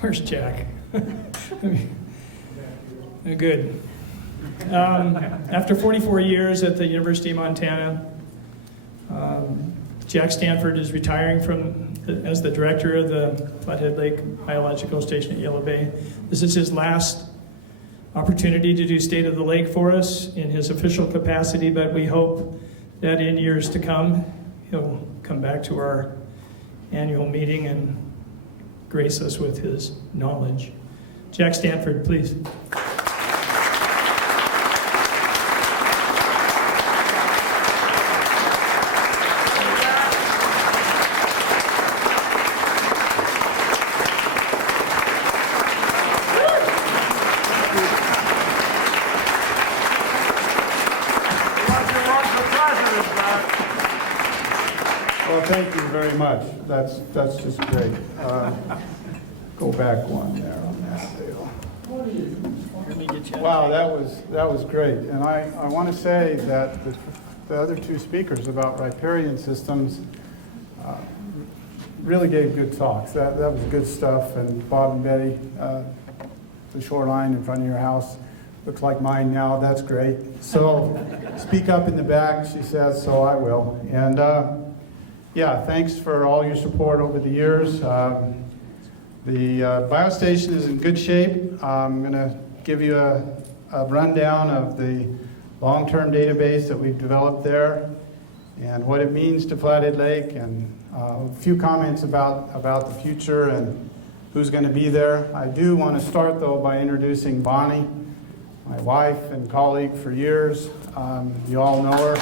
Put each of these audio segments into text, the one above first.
Where's Jack? Good. After 44 years at the University of Montana, Jack Stanford is retiring as the director of the Flathead Lake Biological Station at Yellow Bay. This is his last opportunity to do State of the Lake for us in his official capacity, but we hope that in years to come, he'll come back to our annual meeting and grace us with his knowledge. Jack Stanford, please. Well, thank you very much. That's just great. Go back one there on that deal. Wow, that was great. And I want to say that the other two speakers about riparian systems really gave good talks. That was good stuff. And Bob and Betty, the shoreline in front of your house looks like mine now. That's great. So speak up in the back, she says, so I will. And yeah, thanks for all your support over the years. The biostation is in good shape. I'm going to give you a rundown of the long-term database that we've developed there and what it means to Flathead Lake, and a few comments about the future and who's going to be there. I do want to start, though, by introducing Bonnie, my wife and colleague for years. You all know her.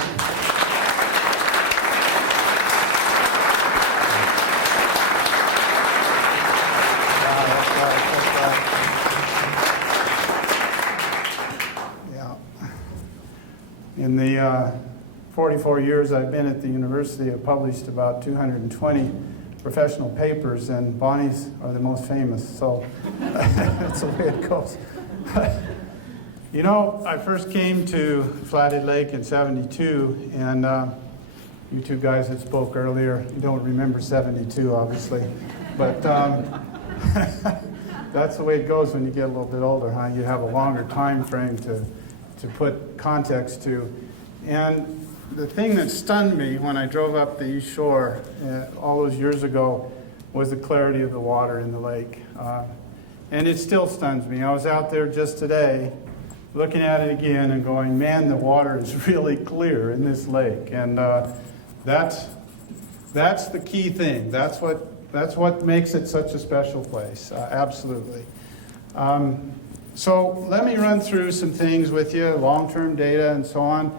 In the 44 years I've been at the university, I've published about 220 professional papers, and Bonnie's are the most famous, so that's the way it goes. You know, I first came to Flathead Lake in '72, and you two guys that spoke earlier, you don't remember '72, obviously, but that's the way it goes when you get a little bit older, huh? You have a longer time frame to put context to. And the thing that stunned me when I drove up the east shore all those years ago was the clarity of the water in the lake. And it still stuns me. I was out there just today looking at it again and going, man, the water is really clear in this lake. And that's the key thing. That's what makes it such a special place, absolutely. So let me run through some things with you, long-term data and so on.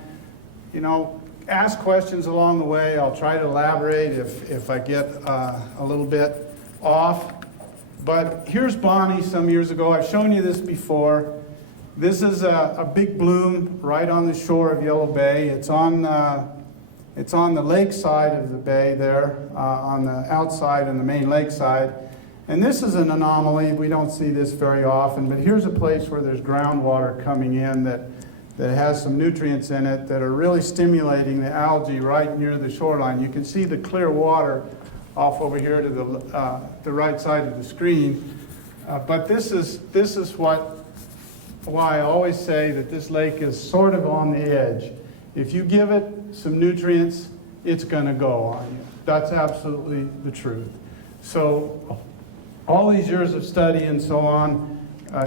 You know, ask questions along the way. I'll try to elaborate if I get a little bit off. But here's Bonnie some years ago. I've shown you this before. This is a big bloom right on the shore of Yellow Bay. It's on the lake side of the bay there, on the outside and the main lake side. And this is an anomaly. We don't see this very often, but here's a place where there's groundwater coming in that has some nutrients in it that are really stimulating the algae right near the shoreline. You can see the clear water off over here to the right side of the screen. But this is why I always say that this lake is sort of on the edge. If you give it some nutrients, it's going to go on you. That's absolutely the truth. So all these years of study and so on,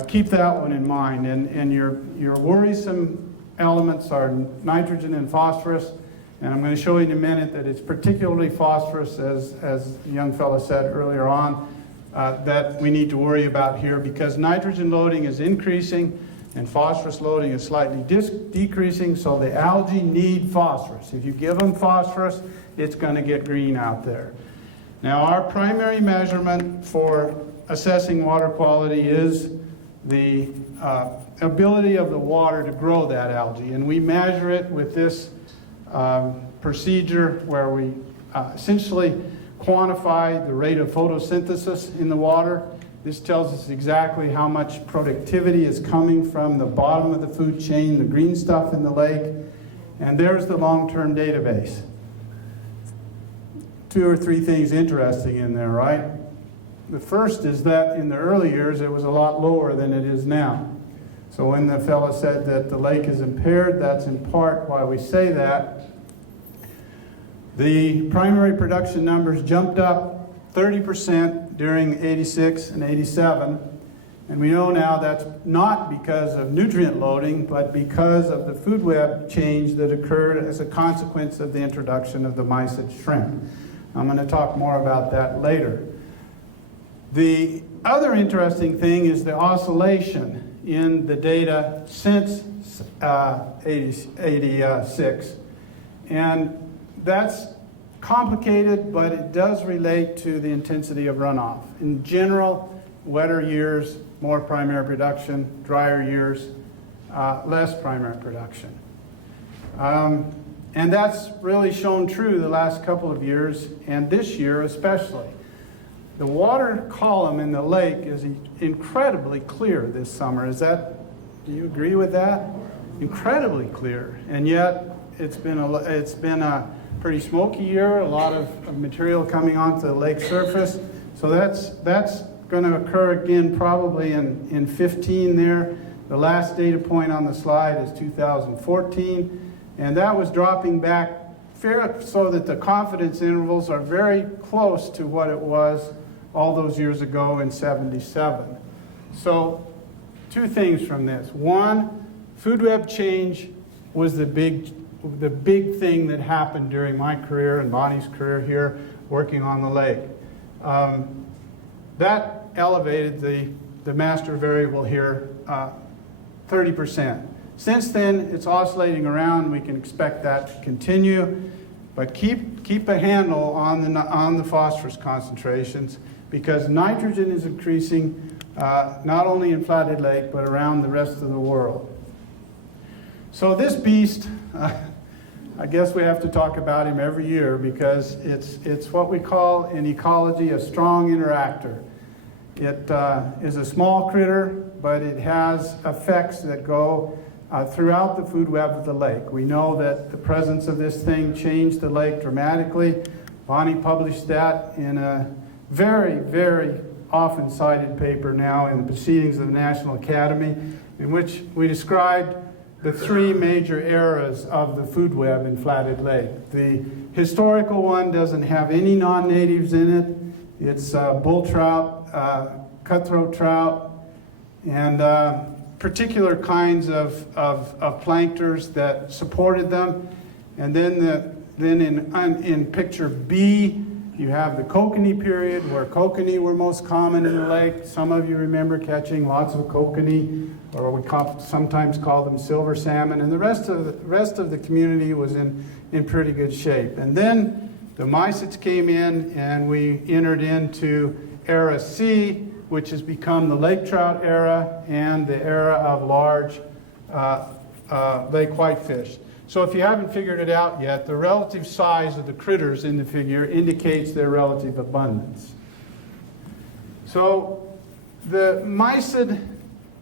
keep that one in mind. And your worrisome elements are nitrogen and phosphorus. And I'm going to show you in a minute that it's particularly phosphorus, as the young fellow said earlier on, that we need to worry about here, because nitrogen loading is increasing and phosphorus loading is slightly decreasing, so the algae need phosphorus. If you give them phosphorus, it's going to get green out there. Now, our primary measurement for assessing water quality is the ability of the water to grow that algae, and we measure it with this procedure where we essentially quantify the rate of photosynthesis in the water. This tells us exactly how much productivity is coming from the bottom of the food chain, the green stuff in the lake, and there's the long-term database. 2 or 3 things interesting in there, right? The first is that in the early years it was a lot lower than it is now. So when the fellow said that the lake is impaired, that's in part why we say that. The primary production numbers jumped up 30% during 86 and 87. And we know now that's not because of nutrient loading, but because of the food web change that occurred as a consequence of the introduction of the mysid shrimp. I'm going to talk more about that later. The other interesting thing is the oscillation in the data since 86. And that's complicated, but it does relate to the intensity of runoff. In general, wetter years, more primary production; drier years, less primary production. And that's really shown true the last couple of years, and this year especially. The water column in the lake is incredibly clear this summer. Do you agree with that? Incredibly clear. And yet it's been a pretty smoky year, a lot of material coming onto the lake surface. So that's going to occur again probably in 15 there. The last data point on the slide is 2014, and that was dropping back so that the confidence intervals are very close to what it was all those years ago in 77. So two things from this. One, food web change was the big thing that happened during my career and Bonnie's career here working on the lake. That elevated the master variable here 30%. Since then, it's oscillating around. We can expect that to continue, but keep a handle on the phosphorus concentrations, because nitrogen is increasing not only in Flathead Lake, but around the rest of the world. So this beast, I guess we have to talk about him every year, because it's what we call in ecology a strong interactor. It is a small critter, but it has effects that go throughout the food web of the lake. We know that the presence of this thing changed the lake dramatically. Bonnie published that in a very, very often cited paper now in the Proceedings of the National Academy, in which we described the three major eras of the food web in Flathead Lake. The historical one doesn't have any non-natives in it. It's bull trout, cutthroat trout, and particular kinds of plankters that supported them. And then in picture B, you have the kokanee period, where kokanee were most common in the lake. Some of you remember catching lots of kokanee, or we sometimes call them silver salmon, and the rest of the community was in pretty good shape. And then the mysids came in, and we entered into era C, which has become the lake trout era and the era of large lake whitefish. So if you haven't figured it out yet, the relative size of the critters in the figure indicates their relative abundance. So the mysid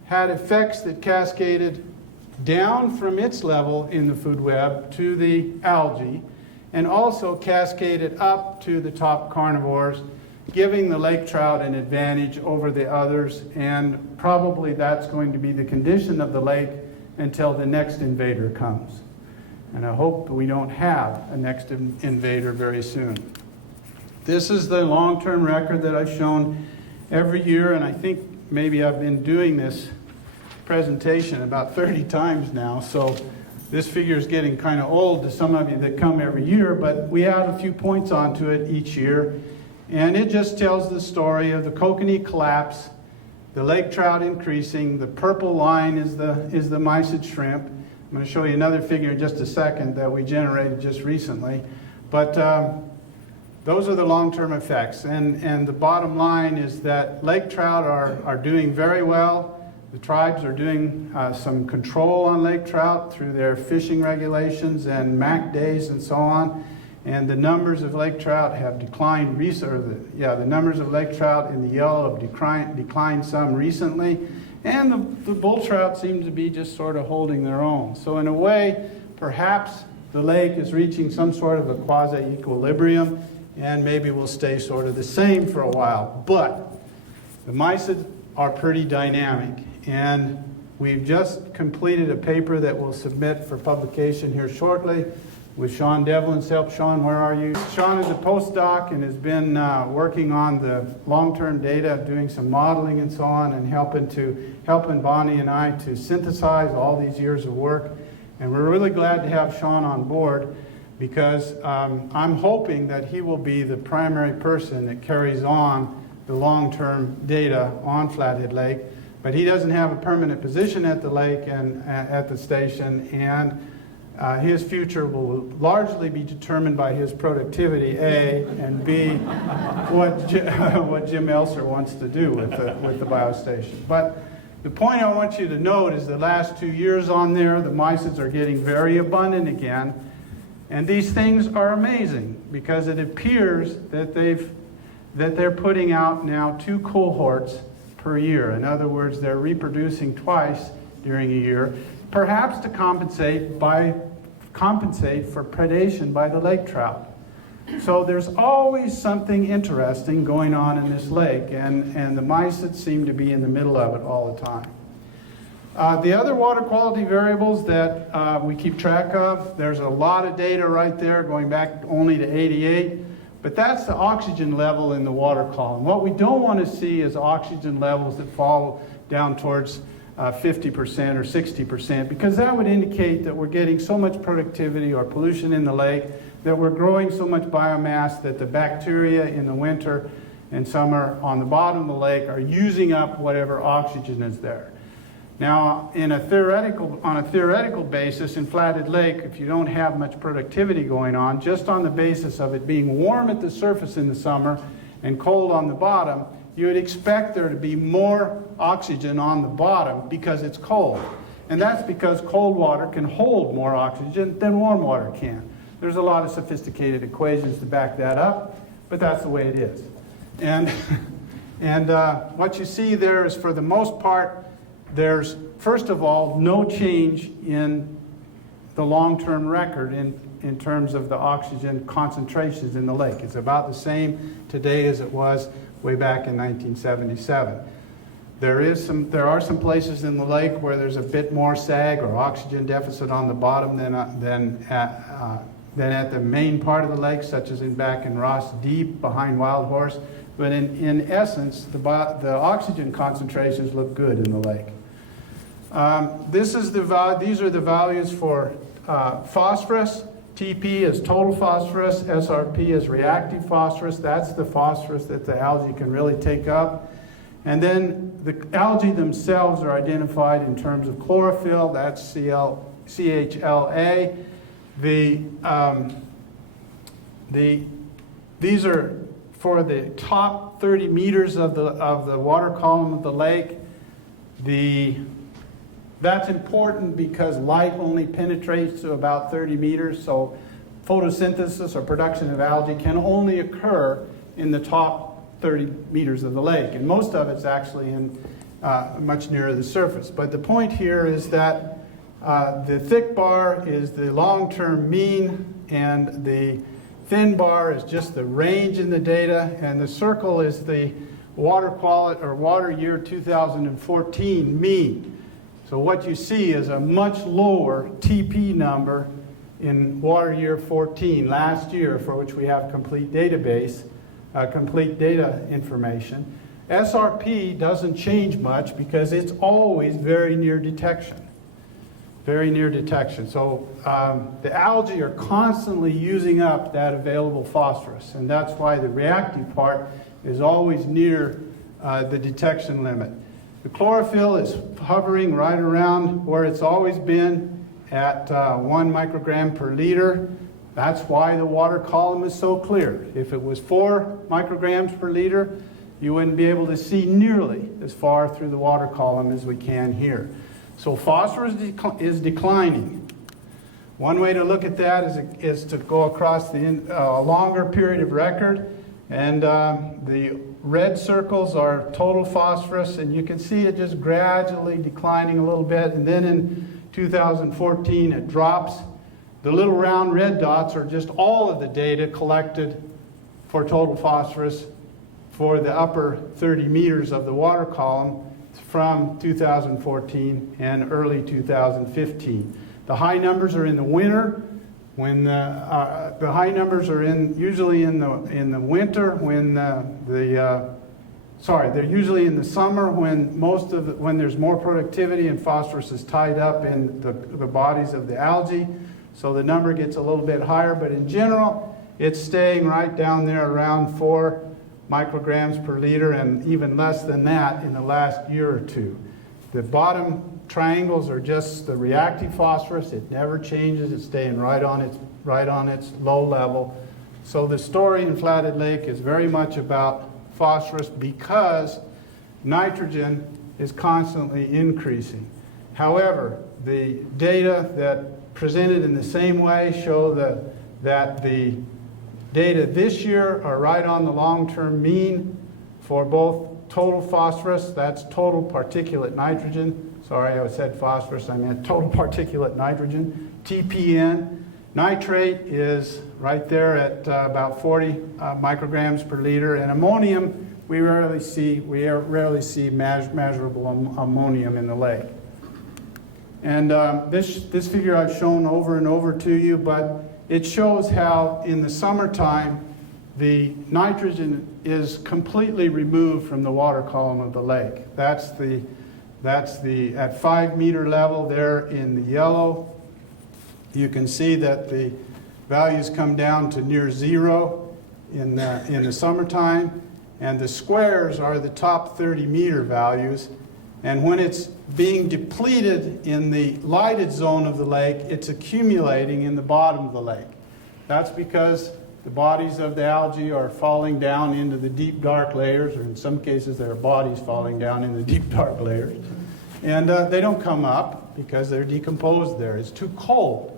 had effects that cascaded down from its level in the food web to the algae, and also cascaded up to the top carnivores, giving the lake trout an advantage over the others, and probably that's going to be the condition of the lake until the next invader comes. And I hope we don't have a next invader very soon. This is the long-term record that I've shown every year, and I think maybe I've been doing this presentation about 30 times now, so this figure is getting kind of old to some of you that come every year, but we add a few points onto it each year, and it just tells the story of the kokanee collapse, the lake trout increasing. The purple line is the mysid shrimp. I'm going to show you another figure in just a second that we generated just recently. But those are the long-term effects. And the bottom line is that lake trout are doing very well. The tribes are doing some control on lake trout through their fishing regulations and MAC days and so on. And the numbers of lake trout have declined the numbers of lake trout in the yellow have declined some recently. And the bull trout seem to be just sort of holding their own. So in a way, perhaps the lake is reaching some sort of a quasi-equilibrium, and maybe will stay sort of the same for a while. But The mysids are pretty dynamic, and we've just completed a paper that we'll submit for publication here shortly with Sean Devlin's help. Sean, where are you? Sean is a postdoc and has been working on the long-term data, doing some modeling and so on, and helping Bonnie and I to synthesize all these years of work. And we're really glad to have Sean on board, because I'm hoping that he will be the primary person that carries on the long-term data on Flathead Lake. But he doesn't have a permanent position at the lake and at the station, and his future will largely be determined by his productivity, A, and B, what Jim Elser wants to do with the biostation. But the point I want you to note is the last 2 years on there, the mysids are getting very abundant again. And these things are amazing, because it appears that they're putting out now 2 cohorts per year. In other words, they're reproducing twice during a year, perhaps to compensate for predation by the lake trout. So there's always something interesting going on in this lake, and the mysids seem to be in the middle of it all the time. The other water quality variables that we keep track of, there's a lot of data right there going back only to '88, but that's the oxygen level in the water column. What we don't want to see is oxygen levels that fall down towards 50% or 60%, because that would indicate that we're getting so much productivity or pollution in the lake, that we're growing so much biomass that the bacteria in the winter and summer on the bottom of the lake are using up whatever oxygen is there. Now, on a theoretical basis in Flathead Lake, if you don't have much productivity going on, just on the basis of it being warm at the surface in the summer and cold on the bottom, you would expect there to be more oxygen on the bottom because it's cold. And that's because cold water can hold more oxygen than warm water can. There's a lot of sophisticated equations to back that up, but that's the way it is. And what you see there is, for the most part, there's, first of all, no change in the long-term record in terms of the oxygen concentrations in the lake. It's about the same today as it was way back in 1977. There are some places in the lake where there's a bit more sag or oxygen deficit on the bottom than at the main part of the lake, such as back in Ross Deep behind Wild Horse. But in essence, the oxygen concentrations look good in the lake. These are the values for phosphorus. TP is total phosphorus, SRP is reactive phosphorus. That's the phosphorus that the algae can really take up. And then the algae themselves are identified in terms of chlorophyll, that's CHLA. These are for the top 30 meters of the water column of the lake. That's important because light only penetrates to about 30 meters, so photosynthesis or production of algae can only occur in the top 30 meters of the lake, and most of it's actually in much nearer the surface. But the point here is that the thick bar is the long-term mean, and the thin bar is just the range in the data, and the circle is the water quality or water year 2014 mean. So what you see is a much lower TP number in water year 14, last year, for which we have complete database, complete data information. SRP doesn't change much because it's always very near detection. Very near detection. So the algae are constantly using up that available phosphorus, and that's why the reactive part is always near the detection limit. The chlorophyll is hovering right around where it's always been at 1 microgram per liter. That's why the water column is so clear. If it was 4 micrograms per liter, you wouldn't be able to see nearly as far through the water column as we can here. So phosphorus is declining. One way to look at that is to go across the longer period of record, and the red circles are total phosphorus, and you can see it just gradually declining a little bit, and then in 2014 it drops. The little round red dots are just all of the data collected for total phosphorus for the upper 30 meters of the water column from 2014 and early 2015. The high numbers are in the winter. When the high numbers are usually in the winter when they're usually in the summer when there's more productivity and phosphorus is tied up in the bodies of the algae. So the number gets a little bit higher, but in general, it's staying right down there around 4 micrograms per liter and even less than that in the last year or two. The bottom triangles are just the reactive phosphorus. It never changes. It's staying right on its low level. So the story in Flathead Lake is very much about phosphorus because nitrogen is constantly increasing. However, the data that presented in the same way show that the data this year are right on the long-term mean for both total phosphorus, that's total particulate nitrogen. Sorry, I said phosphorus, I meant total particulate nitrogen, TPN. Nitrate is right there at about 40 micrograms per liter, and ammonium, we rarely see measurable ammonium in the lake. And this figure I've shown over and over to you, but it shows how in the summertime the nitrogen is completely removed from the water column of the lake. That's at 5 meter level there in the yellow. You can see that the values come down to near zero in the summertime, and the squares are the top 30 meter values. And when it's being depleted in the lighted zone of the lake, it's accumulating in the bottom of the lake. That's because the bodies of the algae are falling down into the deep dark layers, or in some cases there are bodies falling down in the deep dark layers. And they don't come up because they're decomposed there. It's too cold.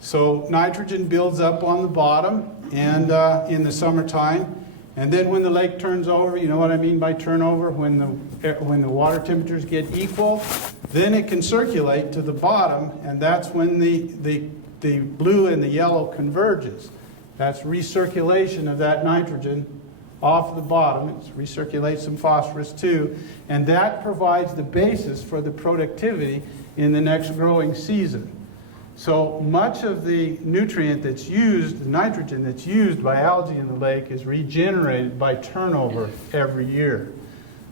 So nitrogen builds up on the bottom and in the summertime. And then when the lake turns over, you know what I mean by turnover? When the water temperatures get equal, then it can circulate to the bottom, and that's when the blue and the yellow converges. That's recirculation of that nitrogen off the bottom. It recirculates some phosphorus too, and that provides the basis for the productivity in the next growing season. So much of the nutrient that's used, the nitrogen that's used by algae in the lake, is regenerated by turnover every year.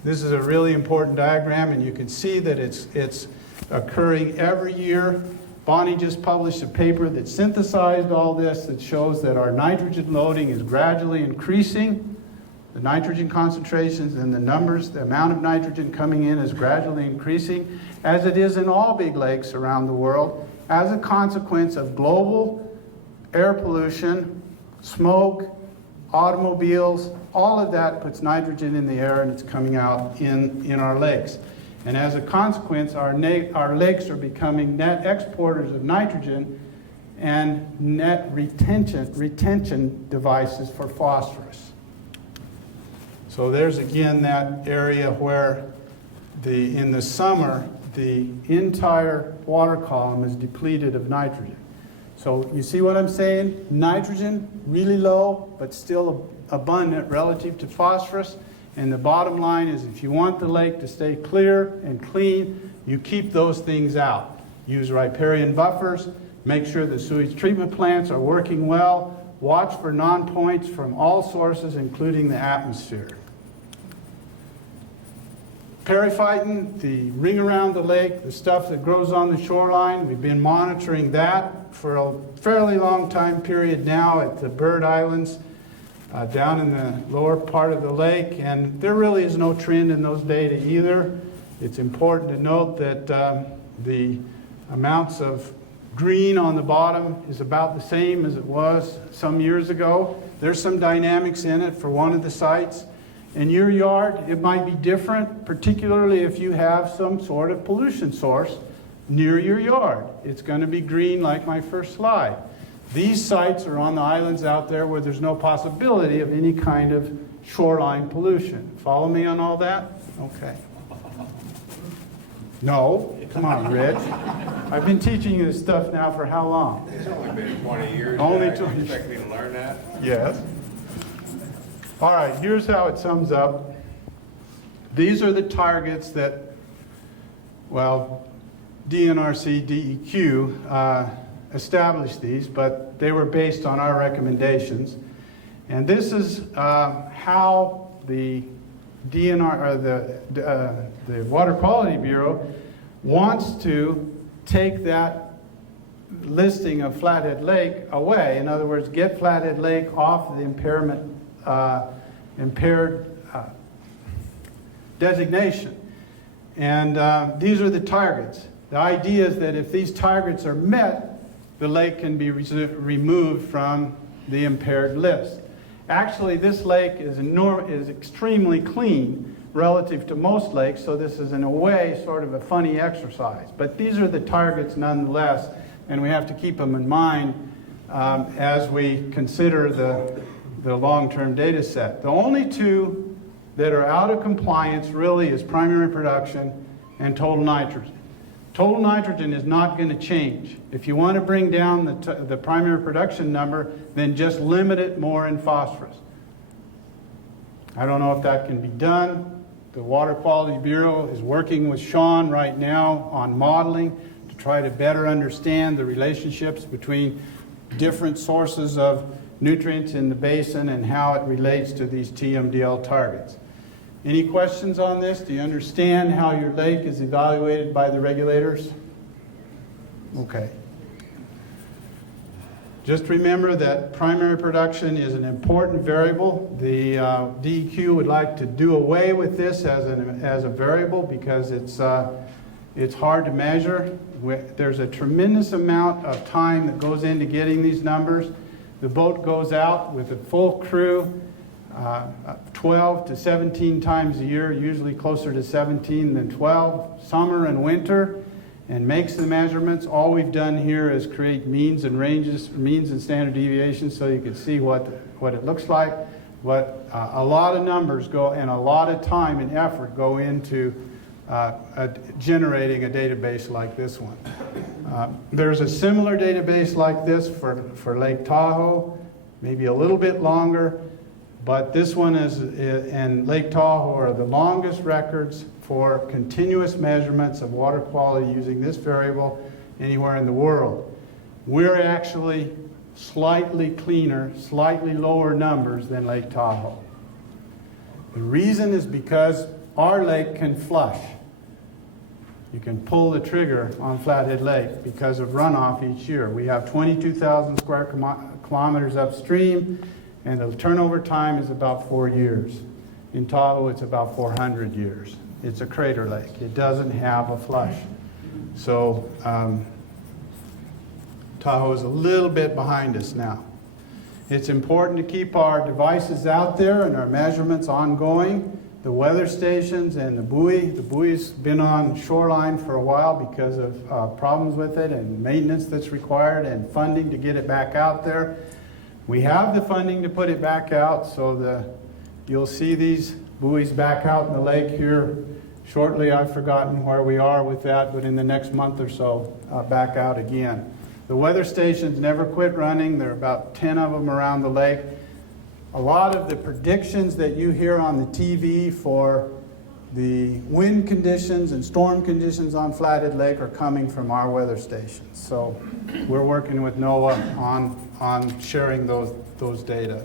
This is a really important diagram, and you can see that it's occurring every year. Bonnie just published a paper that synthesized all this that shows that our nitrogen loading is gradually increasing. The nitrogen concentrations and the numbers, the amount of nitrogen coming in is gradually increasing, as it is in all big lakes around the world, as a consequence of global air pollution, smoke, automobiles. All of that puts nitrogen in the air, and it's coming out in our lakes. And as a consequence, our lakes are becoming net exporters of nitrogen and net retention devices for phosphorus. So there's again that area where in the summer, the entire water column is depleted of nitrogen. So you see what I'm saying? Nitrogen, really low, but still abundant relative to phosphorus. And the bottom line is, if you want the lake to stay clear and clean, you keep those things out. Use riparian buffers, make sure the sewage treatment plants are working well, watch for non-points from all sources, including the atmosphere. Periphyton, the ring around the lake, the stuff that grows on the shoreline, we've been monitoring that for a fairly long time period now at the Bird Islands down in the lower part of the lake, and there really is no trend in those data either. It's important to note that the amounts of green on the bottom is about the same as it was some years ago. There's some dynamics in it for one of the sites. In your yard, it might be different, particularly if you have some sort of pollution source near your yard. It's going to be green like my first slide. These sites are on the islands out there where there's no possibility of any kind of shoreline pollution. Follow me on all that? Okay. No? Come on, Rich. I've been teaching you this stuff now for how long? It's only been 20 years. Only Jack. 20 You expect me to learn that? Yes. All right, here's how it sums up. These are the targets that, well, DNRC, DEQ established these, but they were based on our recommendations. And this is how the DNR, or the Water Quality Bureau wants to take that listing of Flathead Lake away. In other words, get Flathead Lake off the impaired designation. And these are the targets. The idea is that if these targets are met, the lake can be removed from the impaired list. Actually, this lake is extremely clean relative to most lakes, so this is in a way sort of a funny exercise. But these are the targets nonetheless, and we have to keep them in mind as we consider the long-term data set. The only two that are out of compliance really is primary production and total nitrogen. Total nitrogen is not going to change. If you want to bring down the primary production number, then just limit it more in phosphorus. I don't know if that can be done. The Water Quality Bureau is working with Sean right now on modeling to try to better understand the relationships between different sources of nutrients in the basin and how it relates to these TMDL targets. Any questions on this? Do you understand how your lake is evaluated by the regulators? Okay. Just remember that primary production is an important variable. The DEQ would like to do away with this as a variable because it's hard to measure. There's a tremendous amount of time that goes into getting these numbers. The boat goes out with a full crew 12 to 17 times a year, usually closer to 17 than 12, summer and winter, and makes the measurements. All we've done here is create means and ranges, means and standard deviations, so you can see what it looks like. But a lot of numbers go, and a lot of time and effort go into generating a database like this one. There's a similar database like this for Lake Tahoe, maybe a little bit longer. But this one and Lake Tahoe are the longest records for continuous measurements of water quality using this variable anywhere in the world. We're actually slightly cleaner, slightly lower numbers than Lake Tahoe. The reason is because our lake can flush. You can pull the trigger on Flathead Lake because of runoff each year. We have 22,000 square kilometers upstream, and the turnover time is about 4 years. In Tahoe, it's about 400 years. It's a crater lake. It doesn't have a flush. So Tahoe is a little bit behind us now. It's important to keep our devices out there and our measurements ongoing. The weather stations and the buoy. The buoy's been on shoreline for a while because of problems with it and maintenance that's required and funding to get it back out there. We have the funding to put it back out, so you'll see these buoys back out in the lake here shortly. I've forgotten where we are with that, but in the next month or so, back out again. The weather stations never quit running. There are about 10 of them around the lake. A lot of the predictions that you hear on the TV for the wind conditions and storm conditions on Flathead Lake are coming from our weather stations. So we're working with NOAA on sharing those data.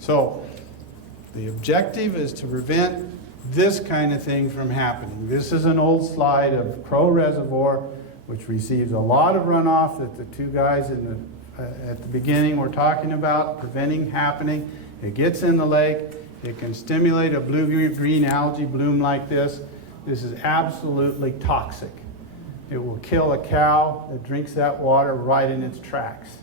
So the objective is to prevent this kind of thing from happening. This is an old slide of Crow Reservoir, which receives a lot of runoff that the two guys at the beginning were talking about, preventing happening. It gets in the lake. It can stimulate a blue-green algae bloom like this. This is absolutely toxic. It will kill a cow that drinks that water right in its tracks.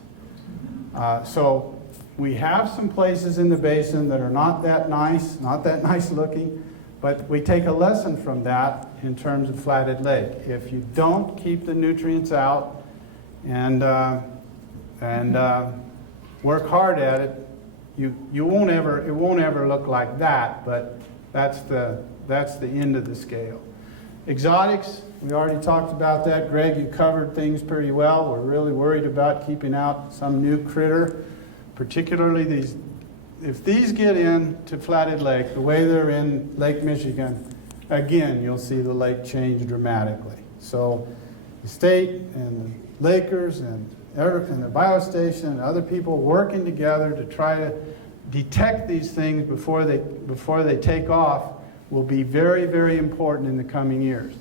So we have some places in the basin that are not that nice looking, but we take a lesson from that in terms of Flathead Lake. If you don't keep the nutrients out and work hard at it, it won't ever look like that, but that's the end of the scale. Exotics, we already talked about that. Greg, you covered things pretty well. We're really worried about keeping out some new critter particularly these. If these get into Flathead Lake the way they're in Lake Michigan, again, you'll see the lake change dramatically. So the state and the Lakers and the biostation and other people working together to try to detect these things before they take off will be very, very important in the coming years.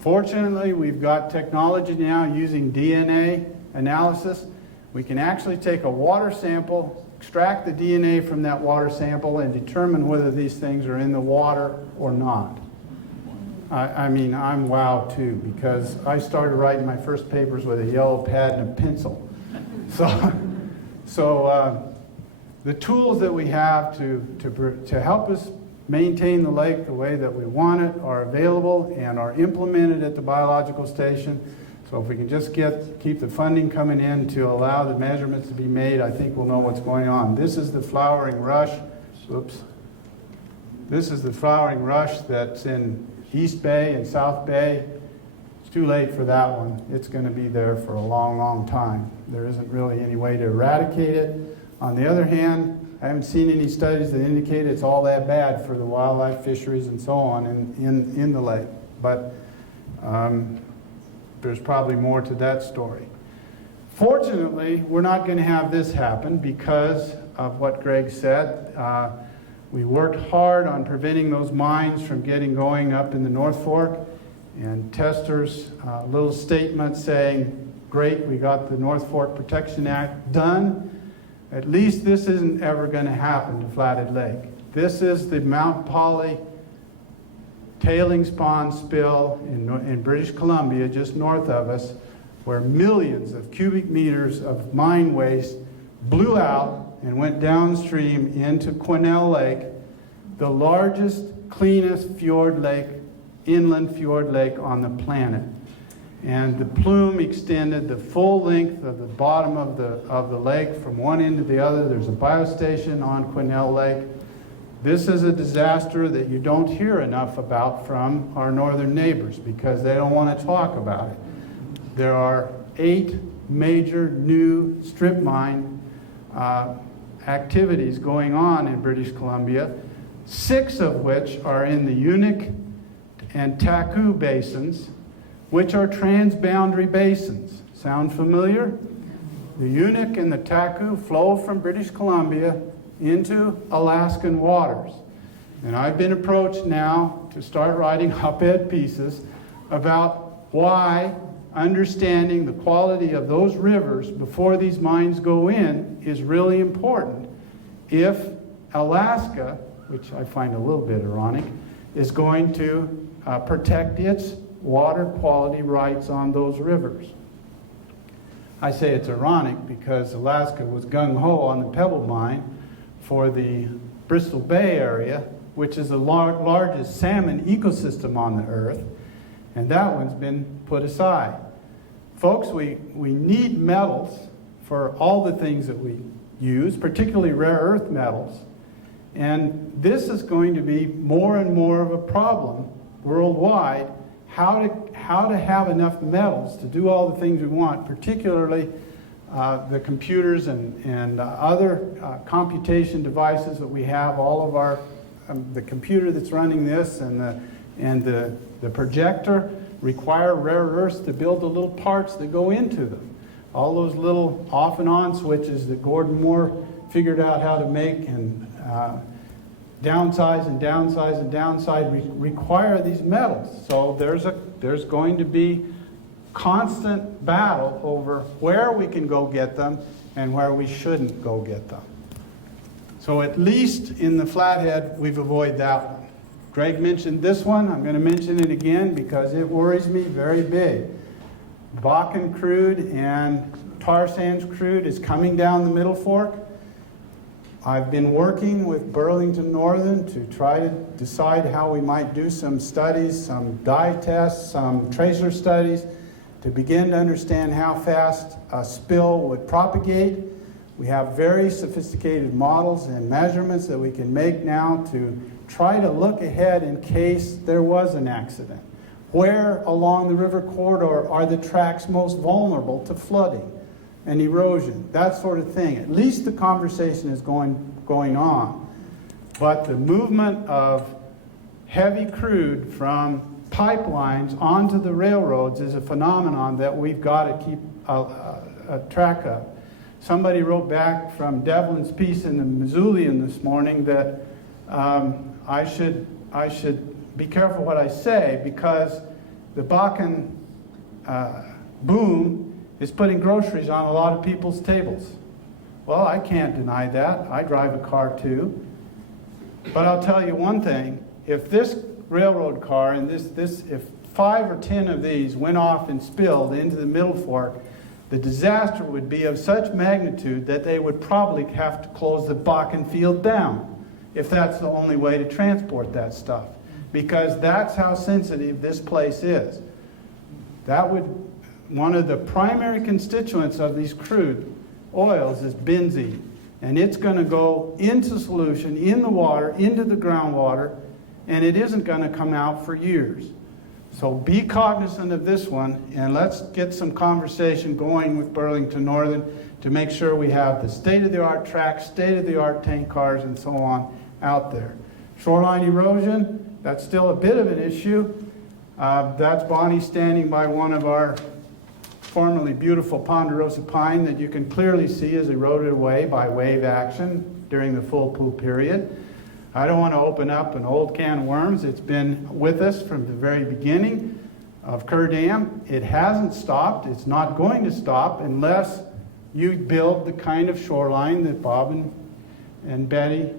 Fortunately, we've got technology now using DNA analysis. We can actually take a water sample, extract the DNA from that water sample, and determine whether these things are in the water or not. I mean, I'm wow too, because I started writing my first papers with a yellow pad and a pencil. So the tools that we have to help us maintain the lake the way that we want it are available and are implemented at the biological station. So if we can just keep the funding coming in to allow the measurements to be made, I think we'll know what's going on. This is the flowering rush. Oops. This is the flowering rush that's in East Bay and South Bay. It's too late for that one. It's going to be there for a long, long time. There isn't really any way to eradicate it. On the other hand, I haven't seen any studies that indicate it's all that bad for the wildlife, fisheries, and so on in the lake. But there's probably more to that story. Fortunately, we're not going to have this happen because of what Greg said. We worked hard on preventing those mines from getting going up in the North Fork, and Tester's little statement saying, great, we got the North Fork Protection Act done. At least this isn't ever going to happen to Flathead Lake. This is the Mount Polly tailings pond spill in British Columbia, just north of us, where millions of cubic meters of mine waste blew out and went downstream into Quesnel Lake, the largest, cleanest fjord lake, inland fjord lake on the planet. And the plume extended the full length of the bottom of the lake from one end to the other. There's a biostation on Quesnel Lake. This is a disaster that you don't hear enough about from our northern neighbors because they don't want to talk about it. There are 8 major new strip mine activities going on in British Columbia, 6 of which are in the Unuk and Taku basins, which are transboundary basins. Sound familiar? The Unuk and the Taku flow from British Columbia into Alaskan waters. And I've been approached now to start writing op-ed pieces about why understanding the quality of those rivers before these mines go in is really important if Alaska, which I find a little bit ironic, is going to protect its water quality rights on those rivers. I say it's ironic because Alaska was gung-ho on the Pebble Mine for the Bristol Bay area, which is the largest salmon ecosystem on the earth, and that one's been put aside. Folks, we need metals for all the things that we use, particularly rare earth metals, and this is going to be more and more of a problem worldwide, how to have enough metals to do all the things we want, particularly the computers and other computation devices that we have. All of our the computer that's running this and the projector require rare earths to build the little parts that go into them. All those little off and on switches that Gordon Moore figured out how to make and downsize and downsize and downside require these metals. So there's going to be constant battle over where we can go get them and where we shouldn't go get them. So at least in the Flathead, we've avoided that one. Greg mentioned this one. I'm going to mention it again because it worries me very big. Bakken crude and tar sands crude is coming down the Middle Fork. I've been working with Burlington Northern to try to decide how we might do some studies, some dye tests, some tracer studies to begin to understand how fast a spill would propagate. We have very sophisticated models and measurements that we can make now to try to look ahead in case there was an accident. Where along the river corridor are the tracks most vulnerable to flooding? and erosion, that sort of thing. At least the conversation is going on. But the movement of heavy crude from pipelines onto the railroads is a phenomenon that we've got to keep a track of. Somebody wrote back from Devlin's piece in the Missoulian this morning that I should be careful what I say, because the Bakken boom is putting groceries on a lot of people's tables. Well, I can't deny that. I drive a car too. But I'll tell you one thing, if this railroad car and if 5 or 10 of these went off and spilled into the Middle Fork, the disaster would be of such magnitude that they would probably have to close the Bakken field down, if that's the only way to transport that stuff. Because that's how sensitive this place is. One of the primary constituents of these crude oils is benzene. And it's going to go into solution, in the water, into the groundwater, and it isn't going to come out for years. So be cognizant of this one, and let's get some conversation going with Burlington Northern to make sure we have the state-of-the-art tracks, state-of-the-art tank cars, and so on out there. Shoreline erosion, that's still a bit of an issue. That's Bonnie standing by one of our formerly beautiful ponderosa pine that you can clearly see is eroded away by wave action during the full pool period. I don't want to open up an old can of worms. It's been with us from the very beginning of Kerr Dam. It hasn't stopped. It's not going to stop unless you build the kind of shoreline that Bob and Betty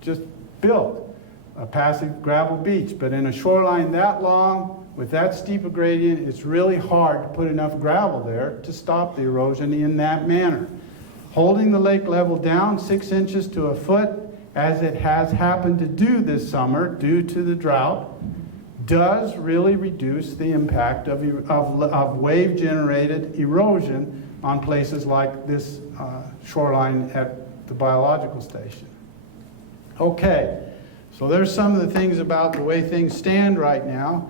just built, a passive gravel beach. But in a shoreline that long, with that steep a gradient, it's really hard to put enough gravel there to stop the erosion in that manner. Holding the lake level down 6 inches to a foot, as it has happened to do this summer due to the drought, does really reduce the impact of wave-generated erosion on places like this shoreline at the biological station. Okay, so there's some of the things about the way things stand right now,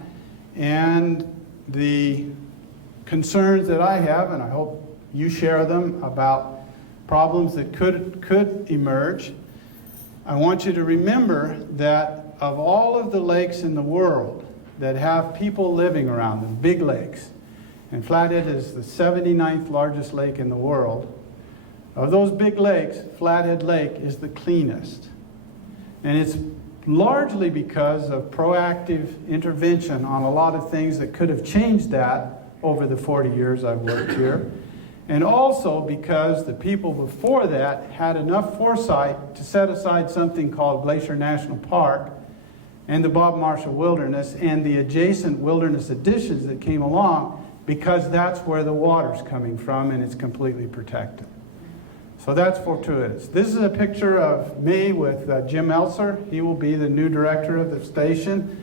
and the concerns that I have, and I hope you share them, about problems that could emerge. I want you to remember that of all of the lakes in the world that have people living around them, big lakes, and Flathead is the 79th largest lake in the world, of those big lakes, Flathead Lake is the cleanest. And it's largely because of proactive intervention on a lot of things that could have changed that over the 40 years I've worked here. And also because the people before that had enough foresight to set aside something called Glacier National Park and the Bob Marshall Wilderness and the adjacent wilderness additions that came along, because that's where the water's coming from and it's completely protected. So that's fortuitous. This is a picture of me with Jim Elser. He will be the new director of the station.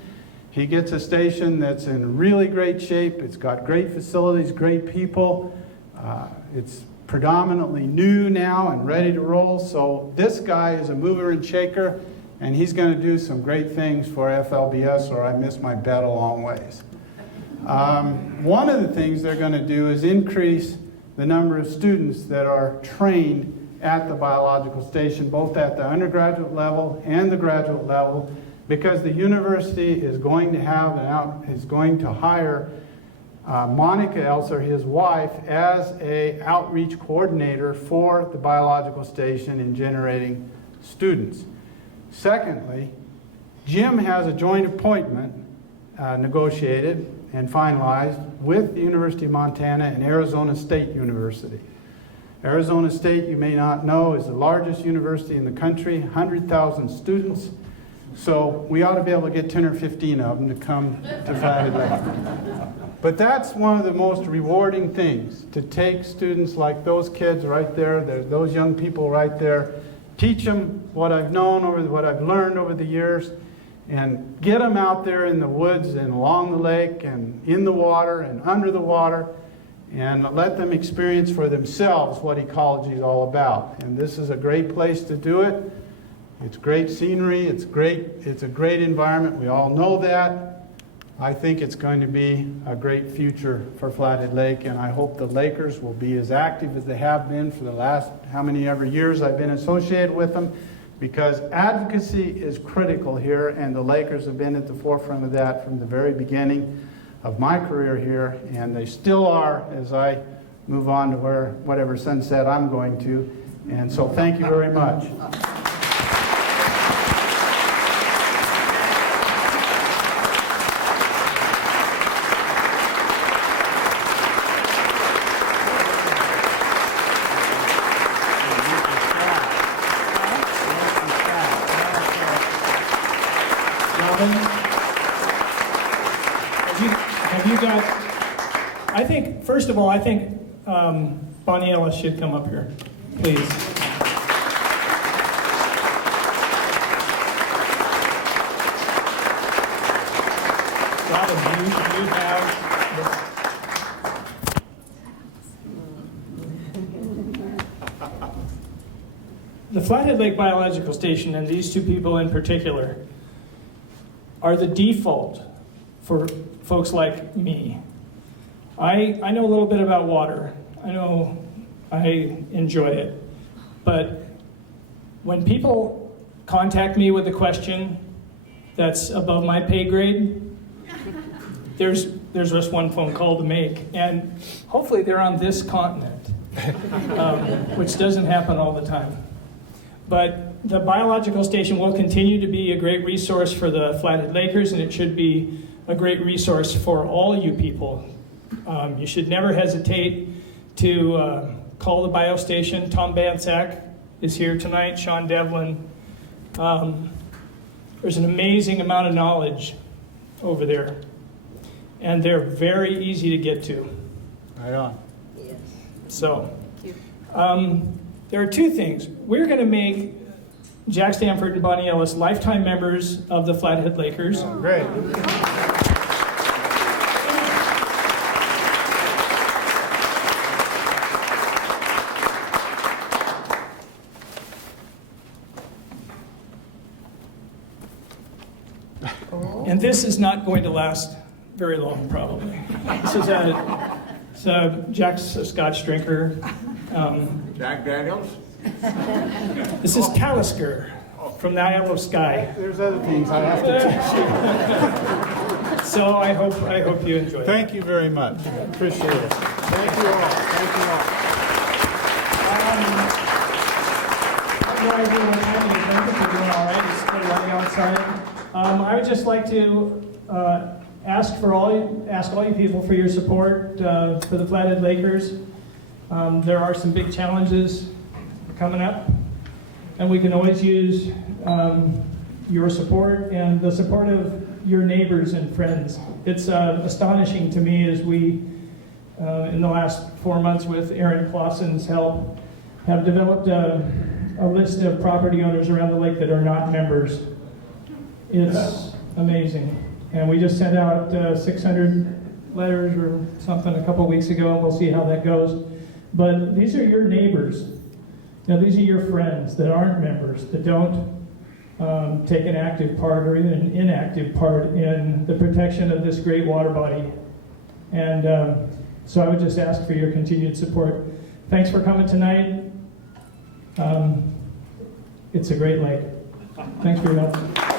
He gets a station that's in really great shape. It's got great facilities, great people. It's predominantly new now and ready to roll. So this guy is a mover and shaker, and he's going to do some great things for FLBS, or I miss my bet a long ways. One of the things they're going to do is increase the number of students that are trained at the biological station, both at the undergraduate level and the graduate level, because the university is going to hire Monica Elser, his wife, as an outreach coordinator for the biological station in generating students. Secondly, Jim has a joint appointment negotiated and finalized with the University of Montana and Arizona State University. Arizona State, you may not know, is the largest university in the country, 100,000 students. So we ought to be able to get 10 or 15 of them to come to Flathead Lake. But that's one of the most rewarding things, to take students like those kids right there, those young people right there, teach them what I've known, what I've learned over the years, and get them out there in the woods and along the lake and in the water and under the water, and let them experience for themselves what ecology is all about. And this is a great place to do it. It's great scenery, it's a great environment, we all know that. I think it's going to be a great future for Flathead Lake, and I hope the Lakers will be as active as they have been for the last how many ever years I've been associated with them, because advocacy is critical here, and the Lakers have been at the forefront of that from the very beginning of my career here, and they still are as I move on to whatever sunset I'm going to. And so thank you very much. Have you got, I think, first of all, I think Bonnie Ellis should come up here, please. Robin, you have, the Flathead Lake Biological Station, and these two people in particular, are the default for folks like me. I know a little bit about water. I know I enjoy it. But when people contact me with a question that's above my pay grade, there's just one phone call to make. And hopefully they're on this continent, which doesn't happen all the time. But the biological station will continue to be a great resource for the Flathead Lakers, and it should be a great resource for all you people. You should never hesitate to call the biostation. Tom Bansack is here tonight, Sean Devlin. There's an amazing amount of knowledge over there, and they're very easy to get to. Right on. Yes. So, there are two things. We're going to make Jack Stanford and Bonnie Ellis lifetime members of the Flathead Lakers. Oh, great. And this is not going to last very long, probably. Jack's a Scotch drinker. Jack Daniels? This is Talisker from the Isle of Skye. There's other things I have to teach you. So I hope you enjoy it. Thank you very much. Appreciate it. Thank you all. Thank you all. How are everyone having a drink? If you're doing all right, it's still running outside. I would just like to ask all you people for your support for the Flathead Lakers. There are some big challenges coming up, and we can always use your support and the support of your neighbors and friends. It's astonishing to me as we, in the last 4 months with Aaron Clausen's help, have developed a list of property owners around the lake that are not members. It's amazing. And we just sent out 600 letters or something a couple weeks ago, and we'll see how that goes. But these are your neighbors. Now, these are your friends that aren't members, that don't take an active part or even an inactive part in the protection of this great water body. And so I would just ask for your continued support. Thanks for coming tonight. It's a great lake. Thanks for your help.